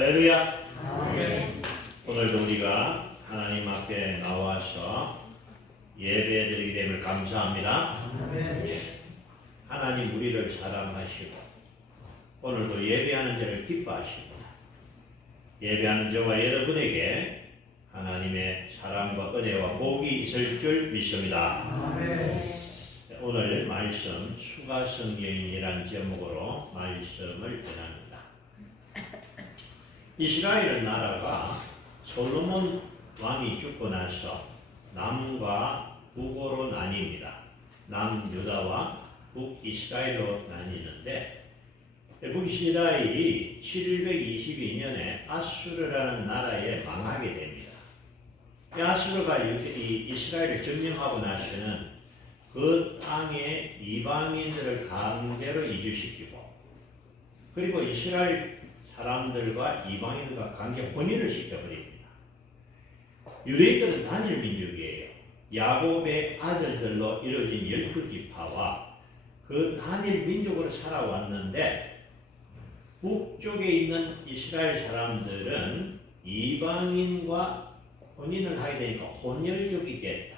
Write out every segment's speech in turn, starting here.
할렐루야. 오늘도 우리가 하나님 앞에 나와서 예배드리게 됨을 감사합니다. 하나님 우리를 사랑하시고 오늘도 예배하는 자를 기뻐하시고 예배하는 저와 여러분에게 하나님의 사랑과 은혜와 복이 있을 줄 믿습니다. 오늘 말씀 수가성 여인이란 제목으로 말씀을 전합니다. 이스라엘 나라가 솔로몬 왕이 죽고 나서 남과 북으로 나뉩니다. 남유다와 북이스라엘로 나뉘는데 북이스라엘이 722년에 아수르라는 나라에 망하게 됩니다. 아수르가 이 이스라엘을 점령하고 나서는 그 땅에 이방인들을 강제로 이주시키고 그리고 이스라엘 사람들과 이방인들과 강제 혼인을 시켜버립니다. 유대인들은 단일 민족이에요. 야곱의 아들들로 이루어진 12지파와 그 단일 민족으로 살아왔는데 북쪽에 있는 이스라엘 사람들은 이방인과 혼인을 하게 되니까 혼혈족이 됐다.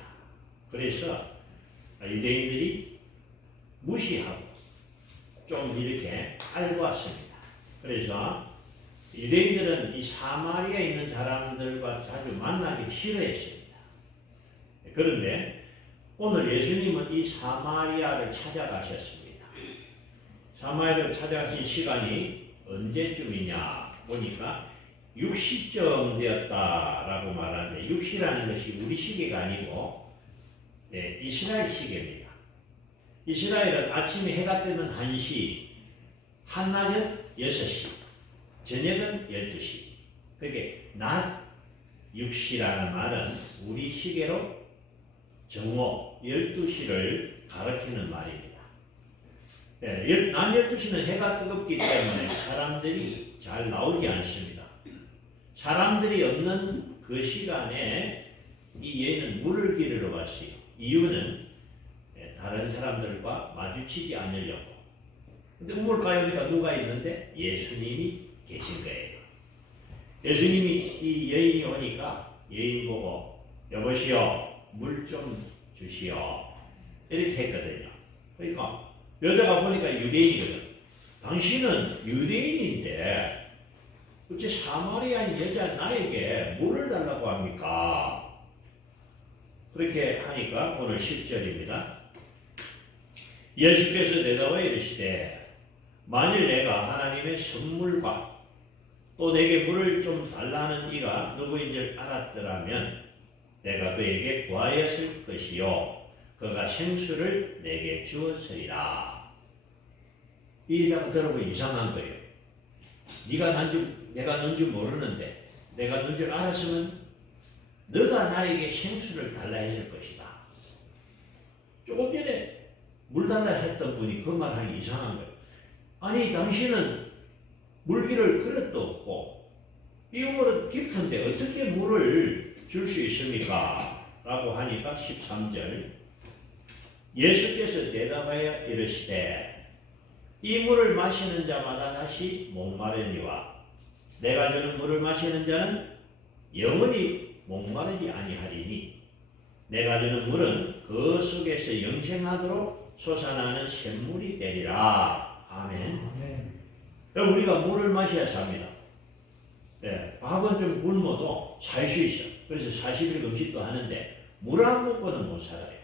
그래서 유대인들이 무시하고 좀 이렇게 알고왔습니다. 그래서 유대인들은 이 사마리아에 있는 사람들과 자주 만나기 싫어했습니다. 그런데 오늘 예수님은 이 사마리아를 찾아가셨습니다. 사마리아를 찾아가신 시간이 언제쯤이냐 보니까 6시쯤 되었다라고 말하는데 6시라는 것이 우리 시계가 아니고 이스라엘 시계입니다. 이스라엘은 아침에 해가 뜨면 1시, 한낮은 6시, 저녁은 12시. 그게 낮 6시라는 말은 우리 시계로 정오 12시를 가리키는 말입니다. 낮 12시는 해가 뜨겁기 때문에 사람들이 잘 나오지 않습니다. 사람들이 없는 그 시간에 이 여인은 물을 기르러 갔어요. 이유는 다른 사람들과 마주치지 않으려고. 근데 우물가에니까 누가 있는데 예수님이 계신 거예요. 예수님이 이 여인이 오니까 여인 보고 여보시오 물 좀 주시오 이렇게 했거든요. 그러니까 여자가 보니까 유대인이거든. 당신은 유대인인데 어째 사마리아인 여자 나에게 물을 달라고 합니까? 그렇게 하니까 오늘 10절입니다. 예수께서 대답하여 이르시되 만일 내가 하나님의 선물과 또 내게 물을 좀 달라는 이가 누구인 줄 알았더라면 내가 그에게 구하였을 것이요 그가 생수를 내게 주었으리라. 이 여자가 들어보니 이상한 거예요. 내가 넌 줄 모르는데 내가 넌 줄 알았으면 너가 나에게 생수를 달라 했을 것이다. 조금 전에 물 달라 했던 분이 그 말하기 이상한 거예요. 아니 당신은 물기를 그릇도 없고 이 우물은 깊은데 어떻게 물을 줄 수 있습니까? 라고 하니까 13절 예수께서 대답하여 이르시되 이 물을 마시는 자마다 다시 목마르니와 내가 주는 물을 마시는 자는 영원히 목마르지 아니하리니 내가 주는 물은 그 속에서 영생하도록 솟아나는 샘물이 되리라. 아멘. 여러분 우리가 물을 마셔야 삽니다. 밥은 좀 굶어도 살 수 있어. 그래서 40일 금식도 하는데 물 안 먹고는 못 살아요.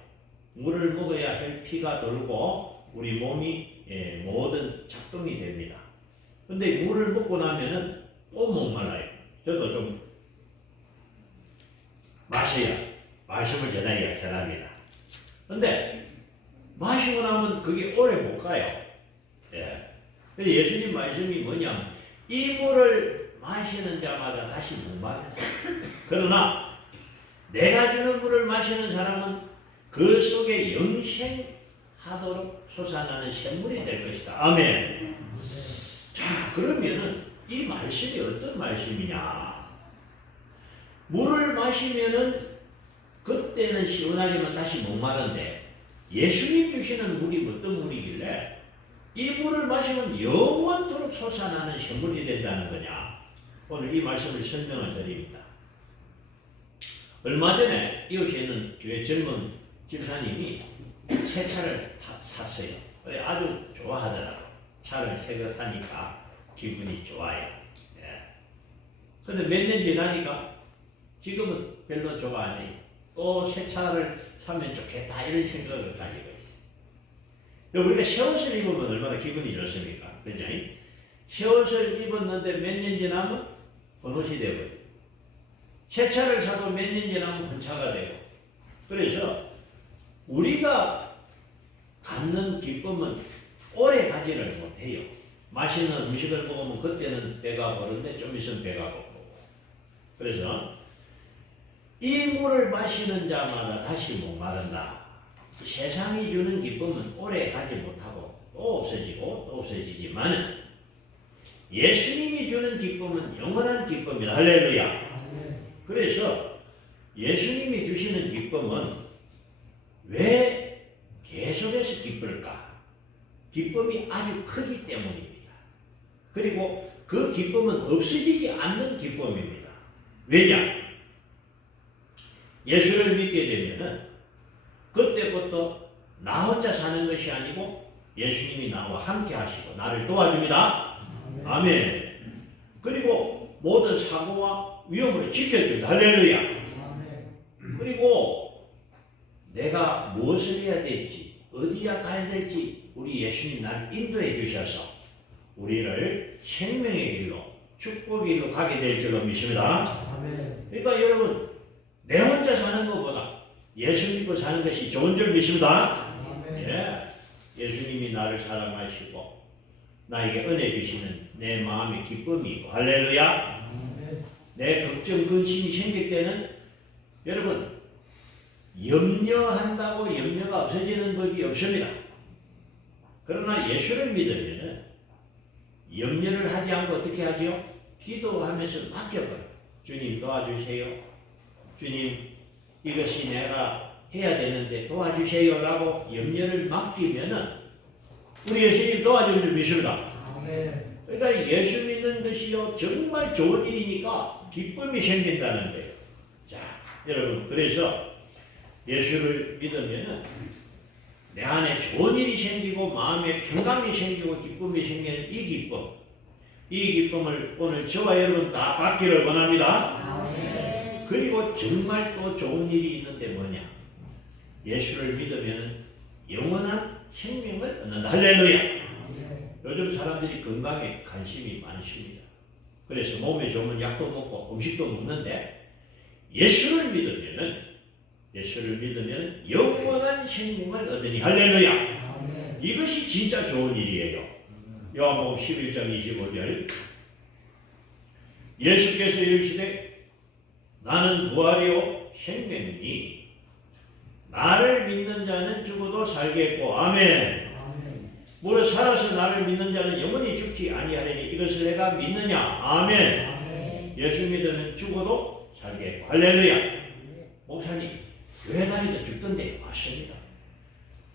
물을 먹어야 혈피가 돌고 우리 몸이 모든 작동이 됩니다. 근데 물을 먹고 나면은 또 목말라요. 저도 좀 마셔야 말씀을 전해야 편합니다. 근데 마시고 나면 그게 오래 못 가요. 그래서 예수님 말씀이 뭐냐면 이 물을 마시는 자마다 다시 목마르다. 그러나 내가 주는 물을 마시는 사람은 그 속에 영생하도록 솟아나는 샘물이 될 것이다. 아멘. 자, 그러면은 이 말씀이 어떤 말씀이냐? 물을 마시면은 그때는 시원하지만 다시 목마른데 예수님 주시는 물이 어떤 물이길래 이 물을 마시면 영원토록 솟아나는 샘물이 된다는 거냐? 오늘 이 말씀을 설명을 드립니다. 얼마 전에 이웃에 있는 교회 젊은 집사님이 새 차를 샀어요. 아주 좋아하더라고요. 차를 새 거 사니까 기분이 좋아요. 근데 몇 년 지나니까 지금은 별로 좋아 안 해요. 또 새 차를 사면 좋겠다 이런 생각을 가지고 있어요. 우리가 새 옷을 입으면 얼마나 기분이 좋습니까? 그죠? 새 옷을 입었는데 몇 년 지나면 번옷이 되고요. 새 차를 사도 몇 년 지나면 헌차가 되고. 그래서 우리가 갖는 기쁨은 오래 가지를 못해요. 맛있는 음식을 먹으면 그때는 배가 고른데 좀 있으면 배가 고프고. 그래서 이 물을 마시는 자마다 다시 목마른다. 세상이 주는 기쁨은 오래 가지 못하고 또 없어지고 또 없어지지만 예수님이 주는 기쁨은 영원한 기쁨이다. 할렐루야. 그래서 예수님이 주시는 기쁨은 왜 계속해서 기쁠까? 기쁨이 아주 크기 때문입니다. 그리고 그 기쁨은 없어지지 않는 기쁨입니다. 왜냐? 예수를 믿게 되면은 그때부터 나 혼자 사는 것이 아니고 예수님이 나와 함께 하시고 나를 도와줍니다. 아멘. 그리고 모든 사고와 위험을 지켜줍니다. 할렐루야. 그리고 내가 무엇을 해야 될지 어디야 가야 될지 우리 예수님 날 인도해 주셔서 우리를 생명의 길로 축복의 길로 가게 될 줄로 믿습니다. 그러니까 여러분 내 혼자 사는 것보다 예수 믿고 사는 것이 좋은 줄 믿습니다. 예수님이 나를 사랑하시고 나에게 은혜 주시는 내 마음의 기쁨이 있고 할렐루야. 내 걱정 근심이 생길 때는 여러분 염려한다고 염려가 없어지는 법이 없습니다. 그러나 예수를 믿으면 염려를 하지 않고 어떻게 하죠? 기도하면서 맡겨버려. 주님 도와주세요. 주님 이것이 내가 해야 되는데 도와주세요 라고 염려를 맡기면은 우리 예수님 도와주는 줄 믿습니다. 그러니까 예수 믿는 것이요 정말 좋은 일이니까 기쁨이 생긴다는 거예요. 자 여러분 그래서 예수를 믿으면은 내 안에 좋은 일이 생기고 마음에 평강이 생기고 기쁨이 생기는 이 기쁨을 오늘 저와 여러분 다 받기를 원합니다. 그리고 정말 또 좋은 일이 있는데 뭐냐? 예수를 믿으면 영원한 생명을 얻는다. 할렐루야. 요즘 사람들이 건강에 관심이 많습니다. 그래서 몸에 좋으면 약도 먹고 음식도 먹는데 예수를 믿으면 영원한 생명을 얻으니 할렐루야. 이것이 진짜 좋은 일이에요. 요한복음 11장 25절 예수께서 이르시되 나는 부활이요 생명이니 나를 믿는 자는 죽어도 살겠고 아멘. 무릇 살아서 나를 믿는 자는 영원히 죽지 아니하리니 이것을 내가 믿느냐 아멘. 예수 믿으면 죽어도 살겠고 할렐루야. 목사님 교회 다니도 죽던데 맞습니다.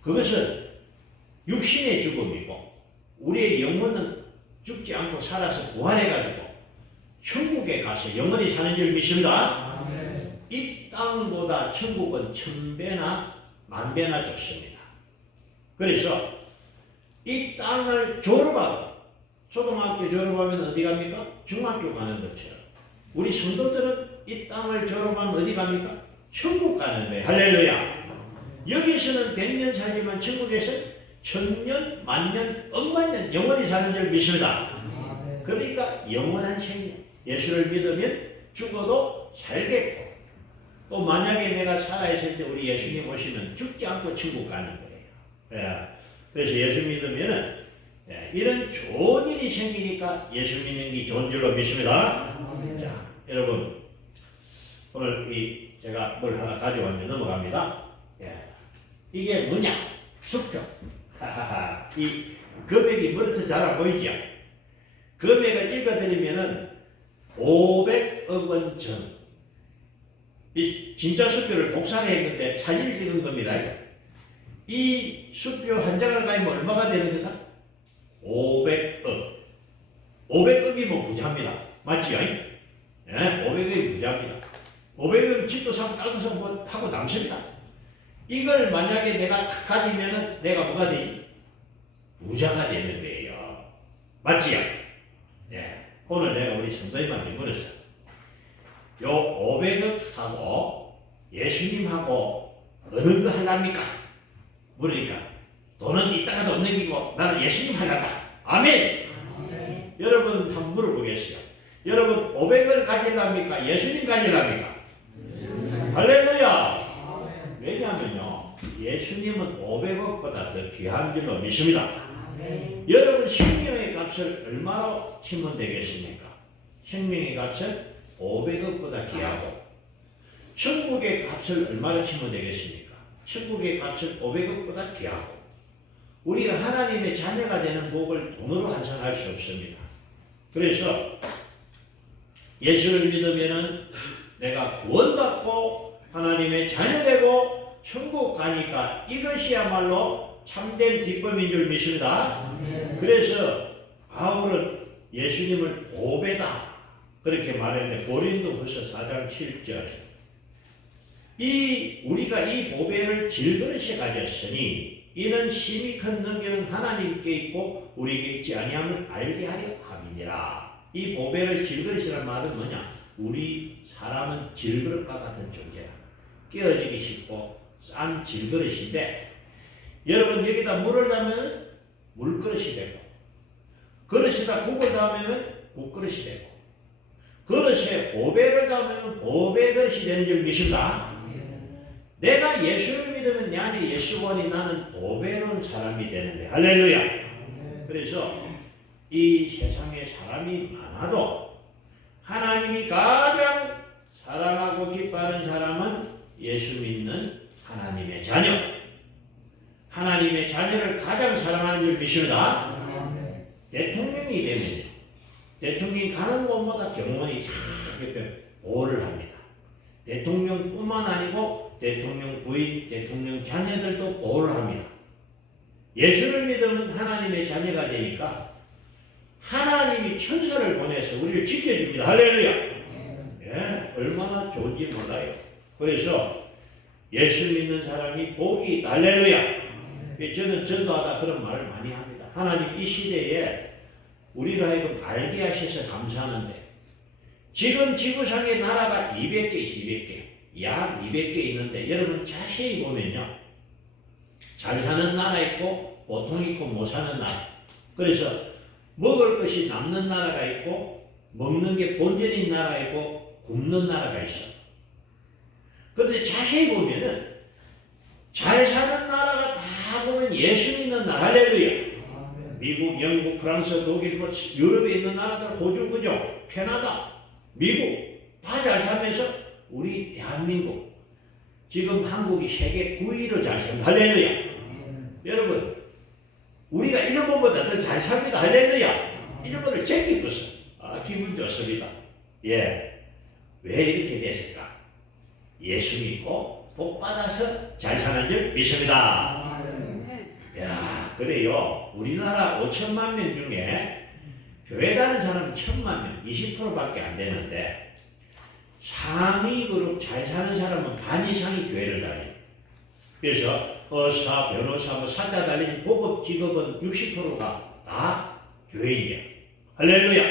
그것은 육신의 죽음이고 우리의 영혼은 죽지 않고 살아서 부활해가지고 천국에 가서 영원히 사는 줄 믿습니다. 이 땅보다 천국은 1000배나 10,000배나 좋습니다. 그래서 이 땅을 졸업하고 초등학교 졸업하면 어디 갑니까? 중학교 가는 것처럼 우리 성도들은 이 땅을 졸업하면 어디 갑니까? 천국 가는 거예요. 할렐루야. 여기서는 100년 살지만 천국에서 1000년, 10,000년, 10,000년 영원히 사는 줄 믿습니다. 그러니까 영원한 생명. 예수를 믿으면 죽어도 살겠고 또 만약에 내가 살아있을 때 우리 예수님 오시면 죽지 않고 천국 가는 거예요. 그래서 예수 믿으면 이런 좋은 일이 생기니까 예수 믿는 게 좋은 줄로 믿습니다. 자, 여러분 오늘 제가 뭘 하나 가져왔는데 넘어갑니다. 이게 뭐냐? 수표. 이 금액이 멀어서 잘 안 보이죠? 금액을 읽어드리면은 500억 원 전. 이 진짜 수표를 복사를 했는데 사진을 찍은 겁니다. 이 수표 한 장을 가지면 얼마가 되는 거다? 500억. 500억이면 부자입니다. 맞지요? 예, 500원이 부자입니다. 500원 집도 사고 땅도 사고 뭐 하고 남습니다. 이걸 만약에 내가 다 가지면은 내가 뭐가 되지? 부자가 되는 거예요. 맞지요? 예. 오늘 내가 우리 성도님한테 물었어. 요 500억 하고 예수님하고 어느 거 하랍니까? 물으니까 돈은 이따가도 넘기고 나는 예수님 하려다. 아멘. 아멘. 여러분 한번 물어보겠어요. 여러분 500을 가질랍니까? 예수님 가질랍니까? 할렐루야. 왜냐하면요 예수님은 500억보다 더 귀한 줄로 믿습니다. 여러분 생명의 값을 얼마로 치면 되겠습니까? 생명의 값을 500억보다 귀하고 천국의 값을 얼마로 치면 되겠습니까? 천국의 값을 500억보다 귀하고 우리가 하나님의 자녀가 되는 복을 돈으로 환산할 수 없습니다. 그래서 예수를 믿으면은 내가 구원받고 하나님의 자녀되고 천국 가니까 이것이야말로 참된 기쁨인 줄 믿습니다. 그래서 바울은 예수님을 보배다 그렇게 말했는데 고린도후서 4장 7절 우리가 이 보배를 질그릇에 가졌으니 이는 심히 큰 능력은 하나님께 있고 우리에게 있지 아니함을 알게 하려 함이니라. 이 보배를 질그릇이라는 말은 뭐냐? 우리 사람은 질그릇과 같은 존재라. 깨어지기 쉽고 싼 질그릇인데 여러분 여기다 물을 담으면 물그릇이 되고 그릇에다 국을 담으면 국그릇이 되고 그릇에 보배를 담으면 보배그릇이 되는 줄 믿습니다. 내가 예수를 믿으면 내 안에 예수원이 나는 보배로운 사람이 되는데 할렐루야. 그래서 이 세상에 사람이 많아도 하나님이 가장 사랑하고 기뻐하는 사람은 예수 믿는 하나님의 자녀. 하나님의 자녀를 가장 사랑하는 줄 믿습니다. 대통령이 되면 대통령이 가는 곳마다 경호원이 이렇게 보호를 합니다. 대통령뿐만 아니고 대통령 부인, 대통령 자녀들도 보호를 합니다. 예수를 믿으면 하나님의 자녀가 되니까 하나님이 천사를 보내서 우리를 지켜줍니다. 할렐루야. 예, 얼마나 좋은지 몰라요. 그래서 예수 믿는 사람이 복이 있다. 할렐루야. 저는 전도하다 그런 말을 많이 합니다. 하나님 이 시대에 우리를 하여금 알게 하셔서 감사하는데 지금 지구상의 나라가 200개 있어요. 200개. 약 200개 있는데 여러분 자세히 보면요. 잘 사는 나라 있고 보통 있고 못 사는 나라. 그래서 먹을 것이 남는 나라가 있고 먹는 게 본전인 나라가 있고 굶는 나라가 있어. 그런데 자세히 보면은 잘 사는 나라가 다 보면 예수 믿는 나라. 할렐루야. 미국, 영국, 프랑스, 독일, 뭐 유럽에 있는 나라들 호주, 그죠? 캐나다, 미국 다 잘 살면서 우리 대한민국 지금 한국이 세계 9위로 잘 삽니다. 할렐루야. 여러분 우리가 일본보다 더 잘 삽니다. 할렐루야. 일본을 제일 기쁘서 기분 좋습니다. 예, 왜 이렇게 됐을까? 예수 믿고 복 받아서 잘 사는 줄 믿습니다. 야, 그래요. 우리나라 5천만 명 중에 교회 다니는 사람은 1,000만 명, 20%밖에 안 되는데 상위 그룹 잘 사는 사람은 반 이상이 교회를 다녀요. 그래서 의사, 변호사, 뭐 사자 달린 고급 직업은 60%가 다 교회인이에요. 할렐루야.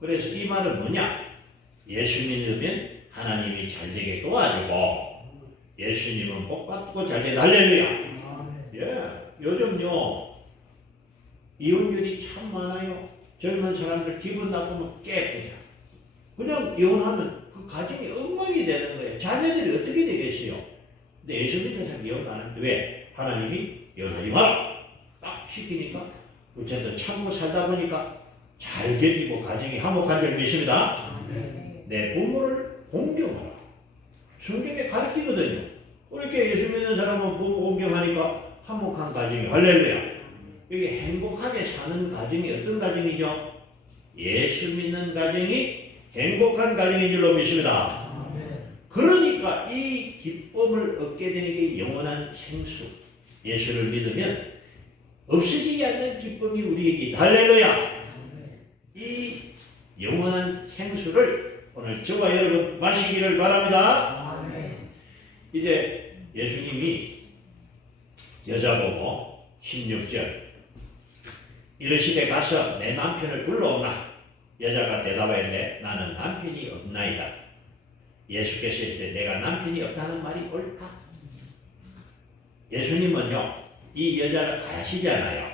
그래서 이 말은 뭐냐? 예수 믿으면 하나님이 잘 되게 도와주고 예수님은 복 받고 잘 되다. 할렐루야. 예, 요즘요 이혼율이 참 많아요. 젊은 사람들 기분 나쁘면 깨끗해. 그냥 이혼하면 그 가정이 엉망이 되는 거예요. 자녀들이 어떻게 되겠어요? 근데 예수 믿는 사람 이혼 안 하는데 왜? 하나님이 이혼하지 마라 딱 시키니까 어쨌든 참고 살다 보니까 잘 견디고 가정이 화목한 줄 믿습니다. 내 부모를 공경하라. 성경에 가르치거든요. 그렇게 예수 믿는 사람은 부모 공경하니까 화목한 가정이. 할렐루야. 여기 행복하게 사는 가정이 어떤 가정이죠? 예수 믿는 가정이 행복한 가정인 줄로 믿습니다. 그러니까 이 기쁨을 얻게 되는 게 영원한 생수. 예수를 믿으면 없어지지 않는 기쁨이 우리에게. 할렐루야. 이 영원한 생수를 오늘 저와 여러분 마시기를 바랍니다. 아멘. 이제 예수님이 여자 보고 16절 이르시되 가서 내 남편을 불러오나 여자가 대답하였는데 나는 남편이 없나이다. 예수께서 이르시되 내가 남편이 없다는 말이 옳다. 예수님은요 이 여자를 아시잖아요.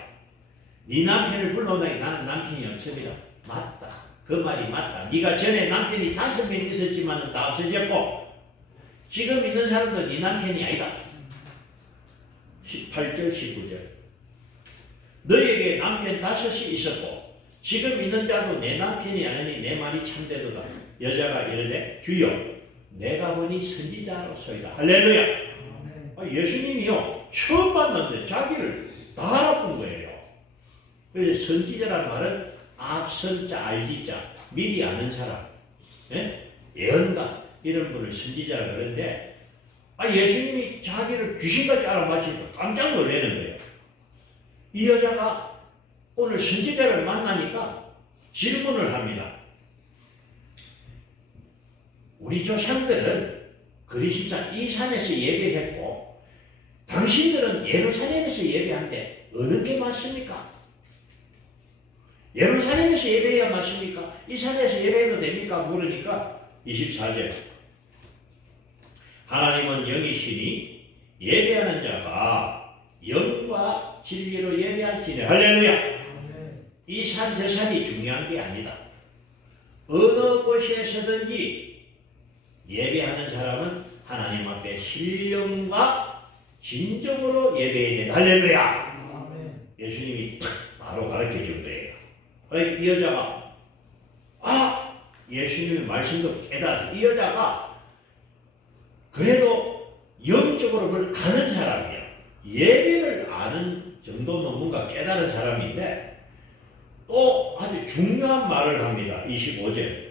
네 남편을 불러오나 나는 남편이 없습니다. 맞다. 그 말이 맞다. 네가 전에 남편이 5명 있었지만 다 없어졌고 지금 있는 사람도 네 남편이 아니다. 18절 19절 너에게 남편 5이 있었고 지금 있는 자도 내 남편이 아니니 내 말이 참되도다. 여자가 이르되 주여 내가 보니 선지자로소이다. 할렐루야. 예수님이요 처음 만났는데 자기를 다 알아본 거예요. 그래서 선지자란 말은 앞선 자 알지 자 미리 아는 사람, 예언가 이런 분을 선지자라 그러는데 예수님이 자기를 귀신까지 알아맞히니까 깜짝 놀라는 거예요. 이 여자가 오늘 선지자를 만나니까 질문을 합니다. 우리 조상들은 그리스도산 이 산에서 예배했고 당신들은 예루살렘에서 예배한데 어느 게 맞습니까? 예루살렘에서 예배해야 맞습니까? 이 산에서 예배해도 됩니까? 물으니까 24절 하나님은 영이시니 예배하는 자가 영과 진리로 예배할지니 할렐루야. 이 산 저 산이 중요한 게 아니다. 어느 곳에서든지 예배하는 사람은 하나님 앞에 신령과 진정으로 예배해야 된다. 할렐루야. 예수님이 바로 가르쳐 준 거예요. 그래서 이 여자가 예수님의 말씀도 깨달아서 이 여자가 그래도 영적으로 그걸 아는 사람이에요. 예배를 아는 정도는 뭔가 깨달은 사람인데 또 아주 중요한 말을 합니다. 25절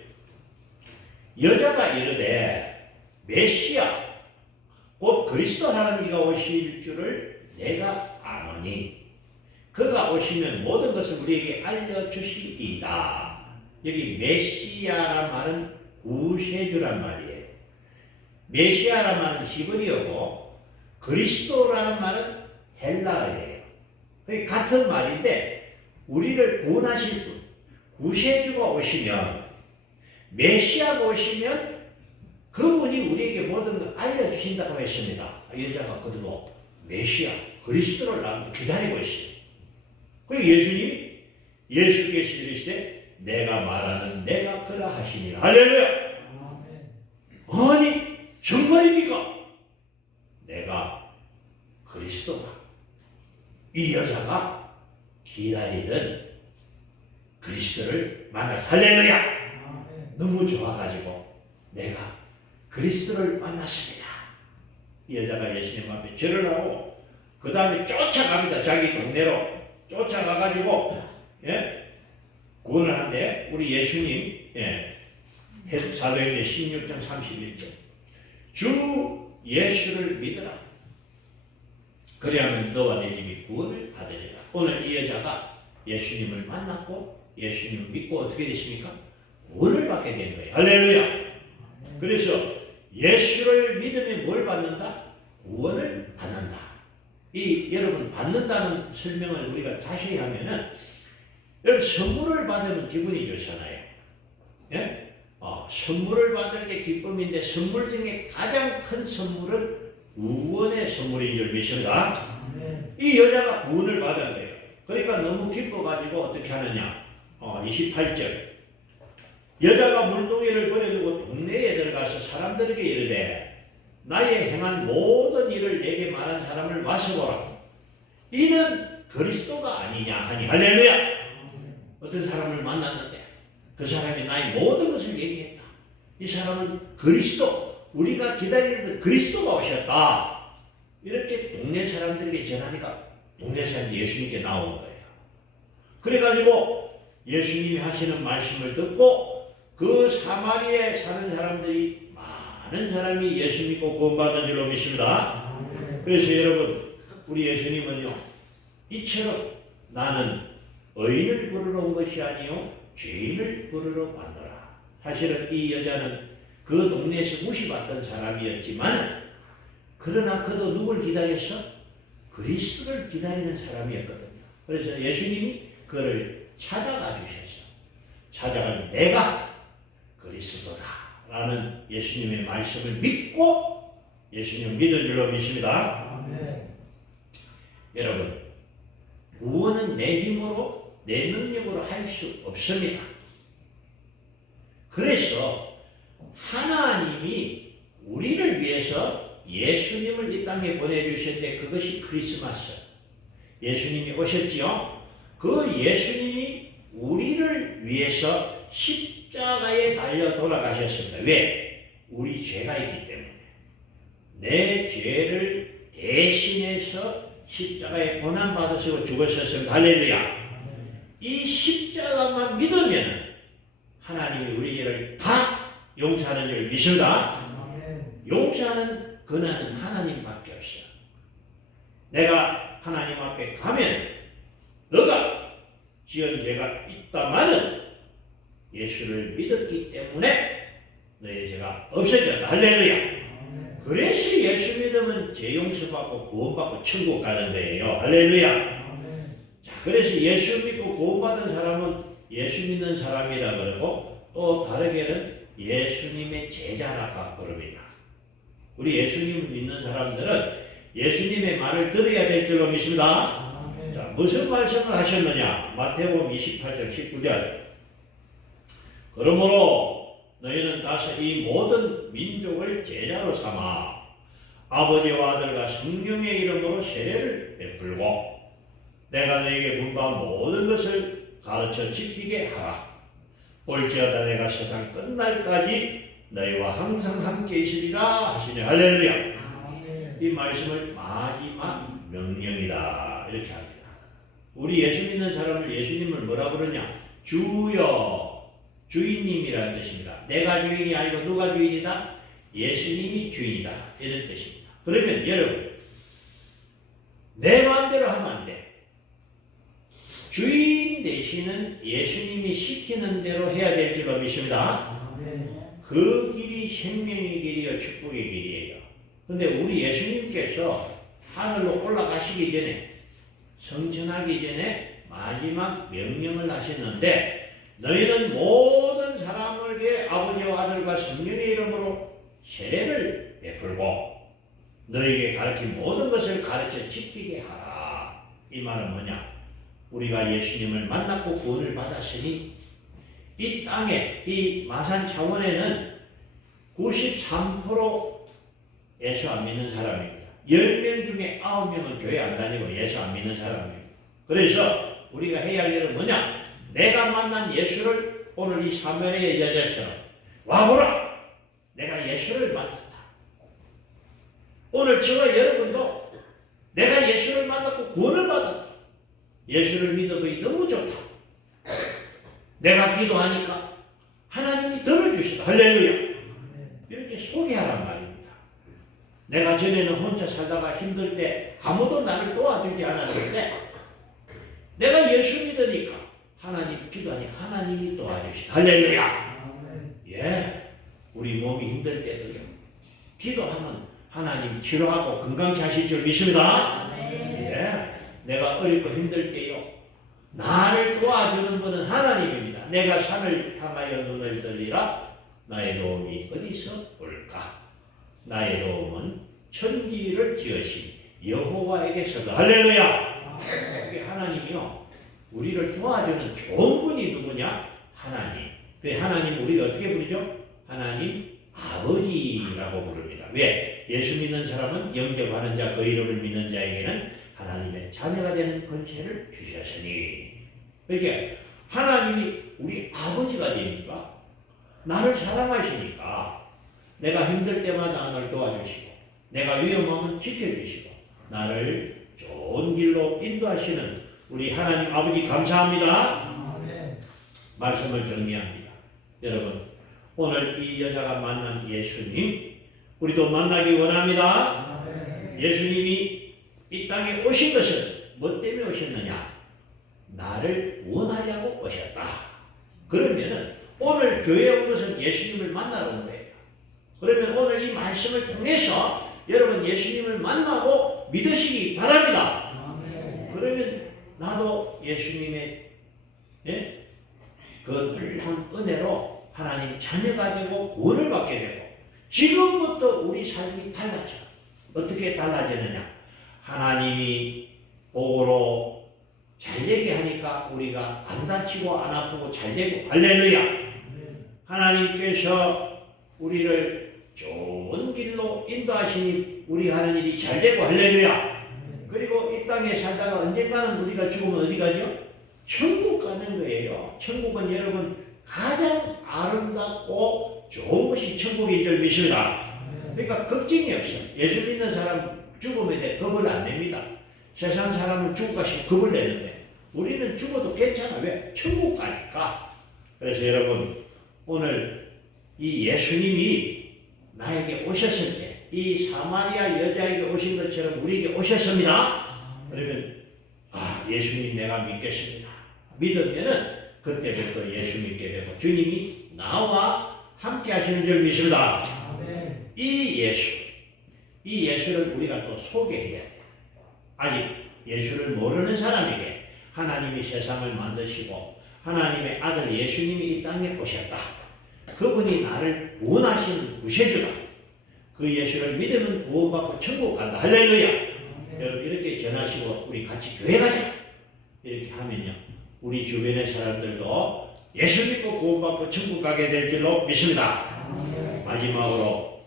여자가 이르되 메시아 곧 그리스도 하나님이 오실 줄을 내가 아노니 그가 오시면 모든 것을 우리에게 알려주시리이다. 여기 메시아란 말은 구세주란 말이에요. 메시아란 말은 히브리어고 그리스도라는 말은 헬라어예요. 같은 말인데 우리를 구원하실 분, 구세주가 오시면 메시아가 오시면 그분이 우리에게 모든 걸 알려주신다고 했습니다. 여자가 그래도 메시아, 그리스도를 기다리고 있어요. 그 예수님이 예수께서 이르시되 내가 말하는 내가 그라 하시니라. 할렐루야. 아니 정말입니까? 내가 그리스도다. 이 여자가 기다리던 그리스도를 만나서 할렐루야. 너무 좋아가지고 내가 그리스도를 만났습니다. 이 여자가 예수님 앞에 절을 하고 그 다음에 쫓아갑니다. 자기 동네로 쫓아가가지고 구원을 한대. 우리 예수님 사도행전 16장 31절 주 예수를 믿으라. 그리하면 너와 내 집이 구원을 받으리라. 오늘 이 여자가 예수님을 만났고 예수님을 믿고 어떻게 됐습니까? 구원을 받게 된 거예요. 할렐루야. 그래서 예수를 믿으면 뭘 받는다? 구원을 받는다. 이 여러분 받는다는 설명을 우리가 자세히 하면은 여러분 선물을 받으면 기분이 좋잖아요. 예? 선물을 받을 게 기쁨인데 선물 중에 가장 큰 선물은 구원의 선물인 줄 믿습니다. 이 여자가 구원을 받은 거예요. 그러니까 너무 기뻐가지고 어떻게 하느냐. 28절 여자가 물동이를 버려두고 동네에 들어가서 사람들에게 이르되 나의 행한 모든 일을 내게 말한 사람을 와서 보라. 이는 그리스도가 아니냐 하니 할렐루야. 어떤 사람을 만났는데 그 사람이 나의 모든 것을 얘기했다. 이 사람은 그리스도, 우리가 기다리는 그리스도가 오셨다. 이렇게 동네 사람들에게 전하니까 동네 사람이 예수님께 나온 거예요. 그래가지고 예수님이 하시는 말씀을 듣고 그 사마리아에 사는 사람들이 많은 사람이 예수 믿고 구원받은 줄로 믿습니다. 그래서 여러분 우리 예수님은요 이처럼 나는 의인을 부르러 온 것이 아니요 죄인을 부르러 왔노라. 사실은 이 여자는 그 동네에서 무시받던 사람이었지만 그러나 그도 누굴 기다렸어? 그리스도를 기다리는 사람이었거든요. 그래서 예수님이 그를 찾아가 주셔서 찾아간 내가 그리스도다 라는 예수님의 말씀을 믿고 예수님 믿은 줄로 믿습니다. 아멘. 여러분, 구원은 내 힘으로 내 능력으로 할 수 없습니다. 그래서 하나님이 우리를 위해서 예수님을 이 땅에 보내주셨는데 그것이 크리스마스. 예수님이 오셨지요. 그 예수님이 우리를 위해서 십자가에 달려 돌아가셨습니다. 왜? 우리 죄가 있기 때문에. 내 죄를 대신해서 십자가에 고난받으시고 죽으셨습니다. 할렐루야. 이 십자가만 믿으면 하나님이 우리 죄를 다 용서하는 줄 믿습니다. 용서하는 권한은 하나님밖에 없어. 내가 하나님 앞에 가면 너가 지은 죄가 있다마는 예수를 믿었기 때문에 너의 죄가 없어졌다. 할렐루야. 그래서 예수 믿으면 죄 용서받고 구원받고 천국 가는 거예요. 할렐루야. 자, 그래서 예수 믿고 구원받은 사람은 예수 믿는 사람이라 그러고 또 다르게는 예수님의 제자라고 부릅니다. 우리 예수님을 믿는 사람들은 예수님의 말을 들어야 될 줄로 믿습니다. 자, 무슨 말씀을 하셨느냐? 마태복음 28장 19절. 그러므로 너희는 가서 이 모든 민족을 제자로 삼아 아버지와 아들과 성령의 이름으로 세례를 베풀고 내가 너에게 분부한 모든 것을 가르쳐 지키게 하라. 볼지어다 내가 세상 끝날까지 너희와 항상 함께 있으리라 하시네. 할렐루야. 이 말씀을 마지막 명령이다 이렇게 합니다. 우리 예수 믿는 사람을 예수님을 뭐라 부르냐? 주여, 주인님이라는 뜻입니다. 내가 주인이 아니고 누가 주인이다? 예수님이 주인이다 이런 뜻입니다. 그러면 여러분, 내 마음대로 하면 안 돼. 주인 대신은 예수님이 시키는 대로 해야 될 줄로 믿습니다. 그 길이 생명의 길이요 축복의 길이에요. 근데 우리 예수님께서 하늘로 올라가시기 전에, 성천하기 전에 마지막 명령을 하셨는데 너희는 모든 사람을 위해 아버지와 아들과 성령의 이름으로 세례를 베풀고 너희에게 가르친 모든 것을 가르쳐 지키게 하라. 이 말은 뭐냐? 우리가 예수님을 만났고 구원을 받았으니 이 땅에, 이 마산 차원에는 93% 예수 안 믿는 사람입니다. 10명 중에 9명은 교회 안 다니고 예수 안 믿는 사람입니다. 그래서 우리가 해야 할 일은 뭐냐? 내가 만난 예수를 오늘 이 사마리아 여자처럼 와보라! 내가 예수를 만났다. 오늘 저와 여러분도 내가 예수를 만났고 구원을 받았다. 예수를 믿어보니 너무 좋다. 내가 기도하니까 하나님이 들어주시다. 할렐루야. 이렇게 소개하란 말입니다. 내가 전에는 혼자 살다가 힘들 때 아무도 나를 도와주지 않았는데 내가 예수 믿으니까 하나님 기도하니까 하나님이 도와주시다. 할렐루야. 예, 우리 몸이 힘들 때도요. 기도하면 하나님 치료하고 건강케 하실 줄 믿습니다. 예, 내가 어렵고 힘들 때요. 나를 도와주는 분은 하나님입니다. 내가 산을 향하여 눈을 들리라. 나의 도움이 어디서 올까? 나의 도움은 천지를 지으신 여호와에게서다. 할렐루야. 그게 하나님이요. 우리를 도와주는 좋은 분이 누구냐? 하나님. 그 하나님 우리가 어떻게 부르죠? 하나님 아버지라고 부릅니다. 왜? 예수 믿는 사람은 영접하는 자, 그 이름을 믿는 자에게는 하나님의 자녀가 되는 권세를 주셨으니. 그러니까 하나님이 우리 아버지가 되니까 나를 사랑하시니까 내가 힘들 때마다 나를 도와주시고 내가 위험하면 지켜주시고 나를 좋은 길로 인도하시는 우리 하나님 아버지 감사합니다. 말씀을 정리합니다. 여러분, 오늘 이 여자가 만난 예수님 우리도 만나기 원합니다. 예수님이 이 땅에 오신 것은 뭐 때문에 오셨느냐? 나를 원하려고 오셨다. 그러면은 오늘 교회에 온 것은 예수님을 만나러 온 거예요. 그러면 오늘 이 말씀을 통해서 여러분 예수님을 만나고 믿으시기 바랍니다. 그러면 나도 예수님의 그 놀라운 은혜로 하나님 자녀가 되고 구원을 받게 되고 지금부터 우리 삶이 달라져. 어떻게 달라지느냐? 하나님이 복으로 잘되게 하니까 우리가 안 다치고 안 아프고 잘되고 할렐루야. 하나님께서 우리를 좋은 길로 인도하시니 우리 하는 일이 잘되고 할렐루야. 그리고 이 땅에 살다가 언젠가는 우리가 죽으면 어디 가죠? 천국 가는 거예요. 천국은 여러분 가장 아름답고 좋은 것이 천국인 줄 믿습니다. 그러니까 걱정이 없어. 예수 믿는 사람 죽음에 대해 겁을 안 냅니다. 세상 사람은 죽을까 싶어 겁을 내는데 우리는 죽어도 괜찮아. 왜? 천국 가니까. 그래서 여러분 오늘 이 예수님이 나에게 오셨을 때 이 사마리아 여자에게 오신 것처럼 우리에게 오셨습니다. 그러면 예수님 내가 믿겠습니다. 믿으면은 그때부터 예수 믿게 되고 주님이 나와 함께 하시는 줄 믿습니다. 이 예수를 우리가 또 소개해야 돼요. 아직 예수를 모르는 사람에게 하나님이 세상을 만드시고 하나님의 아들 예수님이 이 땅에 오셨다. 그분이 나를 구원하시는 구세주다. 그 예수를 믿으면 구원받고 천국 간다. 할렐루야. 여러분 이렇게 전하시고 우리 같이 교회 가자. 이렇게 하면요. 우리 주변의 사람들도 예수 믿고 구원받고 천국 가게 될 줄로 믿습니다. 마지막으로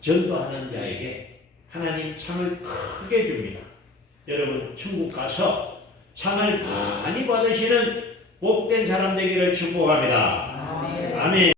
전도하는 자에게 하나님 상을 크게 줍니다. 여러분 천국 가서 상을 많이 받으시는 복된 사람 되기를 축복합니다. 아멘.